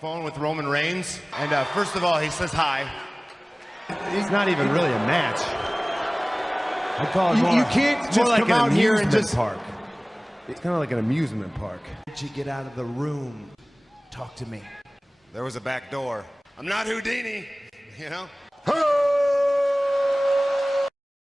phone with Roman Reigns, and first of all, he says hi. He's not even really a match. I call it You can't just more like come an out here and amusement just park. It's kind of like an amusement park. Did you get out of the room? Talk to me. There was a back door. I'm not Houdini, you know?